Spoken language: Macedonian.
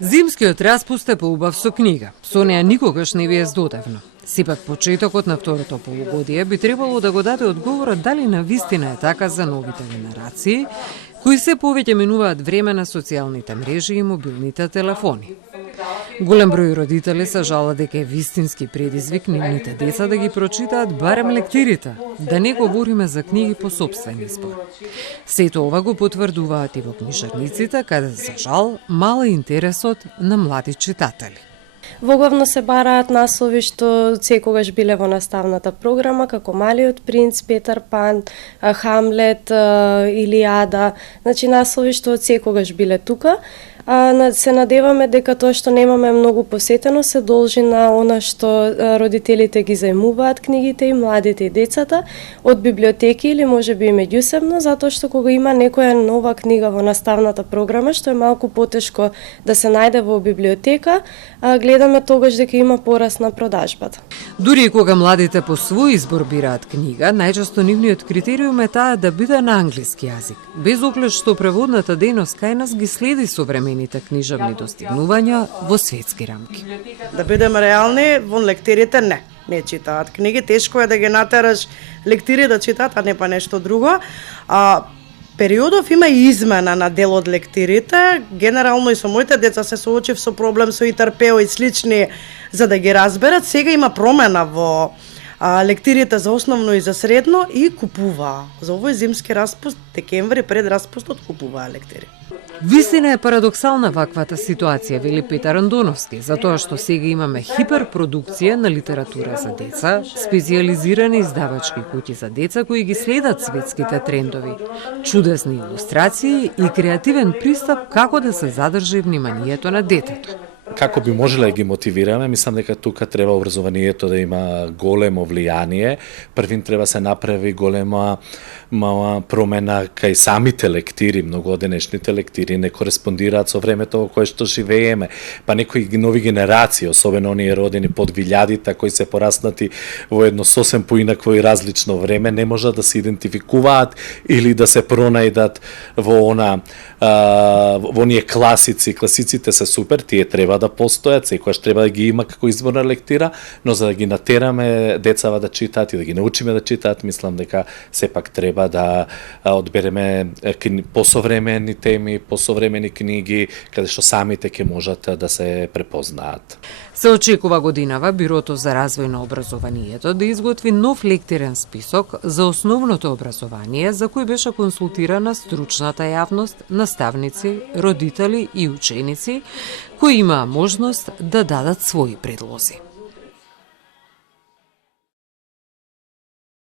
Зимскиот распуст е поубав со книга. Со неа никогаш не ви е здодевно. Сепак почетокот на второто полугодие би требало да го даде одговорот дали навистина е така за новите генерации, кои се повеќе минуваат време на социјалните мрежи и мобилните телефони. Голем број родители се жалат дека е вистински предизвик нивните деца да ги прочитаат барем лектирите, да не говориме за книги по сопствен избор. Сето ова го потврдуваат и во книжарниците, каде за жал мал е интересот на млади читатели. Воглавно се бараат наслови што секогаш биле во наставната програма, како Малиот принц, Петар Пан, Хамлет, Илијада, значи наслови што секогаш биле тука. Се надеваме дека тоа што немаме многу посетено се должи на она што родителите ги зајмуваат книгите и младите и децата од библиотеки или можеби и меѓусебно, затоа што кога има некоја нова книга во наставната програма што е малку потешко да се најде во библиотека, гледаме тогаш дека има пораст на продажбата. Дури и кога младите по свој избор бираат книга, најчесто нивниот критериум е таа да биде на англиски јазик, без оглед што преводната дејност кај нас ги следи современите книжевни достигнувања во светски рамки. Да бидеме реални, вон лектерите не читаат книги, тешко е да ги натераш лектири да читаат, а не па нешто друго. Периодов има и измена на дел од лектирите. Генерално и со моите деца се соочив со проблем со ИТРП и слични за да ги разберат. Сега има промена во лектирите за основно и за средно и купуваа. За овој зимски распуст, декември пред распустот купуваа лектири. Вистина е парадоксална ваквата ситуација, вели Петар Андоновски, затоа што сега имаме хиперпродукција на литература за деца, специјализирани издавачки куќи за деца кои ги следат светските трендови, чудесни илустрации и креативен пристап како да се задржи вниманието на детето. Како би можеле да ги мотивираме, мислам дека тука треба образованието да има големо влијание. Првин треба се направи голема промена кај самите лектири. Многу од денешните лектири не кореспондираат со времето во кое што живееме. Па некои нови генерации, особено оние родени под 2000-та, кои се пораснати во едно сосем поинакво и различно време, не можат да се идентификуваат или да се пронајдат во оние класици. Класиците се супер, тие треба да постојат, секогаш треба да ги има како изборна лектира, но за да ги натераме децава да читаат и да ги научиме да читаат, мислам дека сепак треба да одбереме посовремени теми, посовремени книги, каде што самите ќе можат да се препознаат. Се очекува годинава Бирото за развој на образованието да изготви нов лектирен список за основното образование за кој беше консултирана стручната јавност, наставници, родители и ученици кои имаа можност да дадат своји предлози.